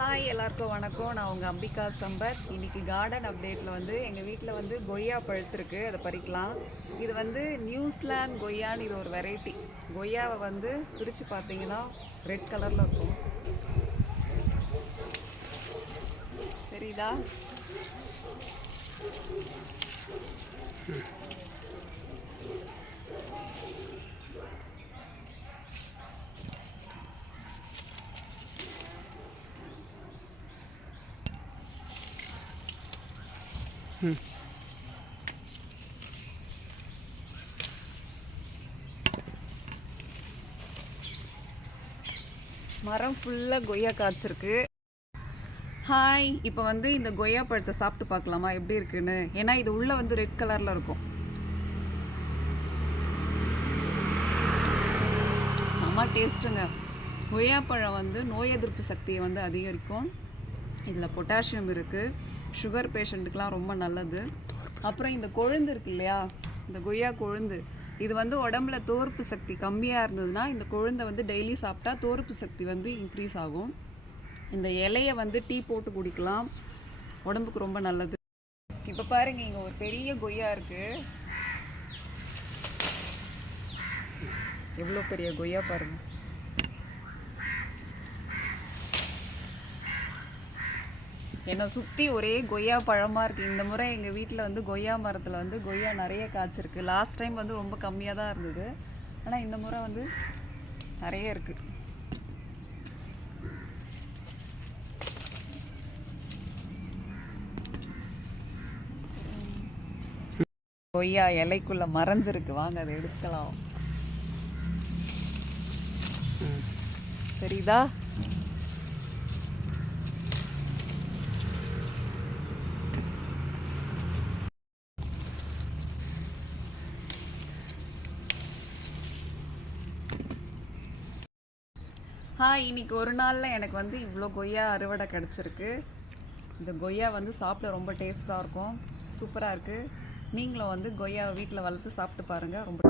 Hi எல்லாருக்கும் வணக்கம். நான் உங்கள் அம்பிகா சம்பத். இன்னைக்கு கார்டன் அப்டேட்டில் வந்து எங்கள் வீட்டில் வந்து கொய்யா பழுத்திருக்கு, அதை பறிக்கலாம். இது வந்து நியூசிலாந்து கொய்யான்னு இது ஒரு வெரைட்டி. கொய்யாவை வந்து பிரித்து பார்த்தீங்கன்னா ரெட் கலரில் இருக்கும், தெரியுதா? மரம் ஃபுல்லாக கொய்யா காய்ச்சிருக்கு. ஹாய், இப்போ வந்து இந்த கொய்யா பழத்தை சாப்பிட்டு பார்க்கலாமா எப்படி இருக்குன்னு? ஏன்னா இது உள்ளே வந்து ரெட் கலரில் இருக்கும். செம்ம டேஸ்ட்டுங்க. கொய்யாப்பழம் வந்து நோய் எதிர்ப்பு சக்தியை வந்து அதிகரிக்கும். இதில் பொட்டாசியம் இருக்குது, சுகர் பேஷண்ட்டுக்கெலாம் ரொம்ப நல்லது. அப்புறம் இந்த கொழுந்து இருக்கு இல்லையா, இந்த கொய்யா கொழுந்து, இது வந்து உடம்புல தோற்பு சக்தி கம்மியாக இருந்ததுன்னா இந்த கொழுந்தை வந்து டெய்லி சாப்பிட்டா தோற்பு சக்தி வந்து இன்க்ரீஸ் ஆகும். இந்த இலையை வந்து டீ போட்டு குடிக்கலாம், உடம்புக்கு ரொம்ப நல்லது. இப்போ பாருங்க, இங்கே ஒரு பெரிய கொய்யா இருக்குது. எவ்வளோ பெரிய கொய்யா பாருங்க. என்னை சுற்றி ஒரே கொய்யா பழமாக இருக்குது. இந்த முறை எங்கள் வீட்டில் வந்து கொய்யா மரத்தில் வந்து கொய்யா நிறைய காய்ச்சிருக்கு. லாஸ்ட் டைம் வந்து ரொம்ப கம்மியாக தான் இருந்தது, ஆனால் இந்த முறை வந்து நிறைய இருக்குது. கொய்யா இலைக்குள்ளே மறைஞ்சிருக்கு, வாங்க அதை எடுக்கலாம். தெரியுதா? இன்னைக்கு ஒரு நாளில் எனக்கு வந்து இவ்வளோ கொய்யா அறுவடை கிடச்சிருக்கு. இந்த கொய்யா வந்து சாப்பிட ரொம்ப டேஸ்ட்டாக இருக்கும், சூப்பராக இருக்குது. நீங்களும் வந்து கொய்யாவை வீட்டில் வளர்த்து சாப்பிட்டு பாருங்கள். ரொம்ப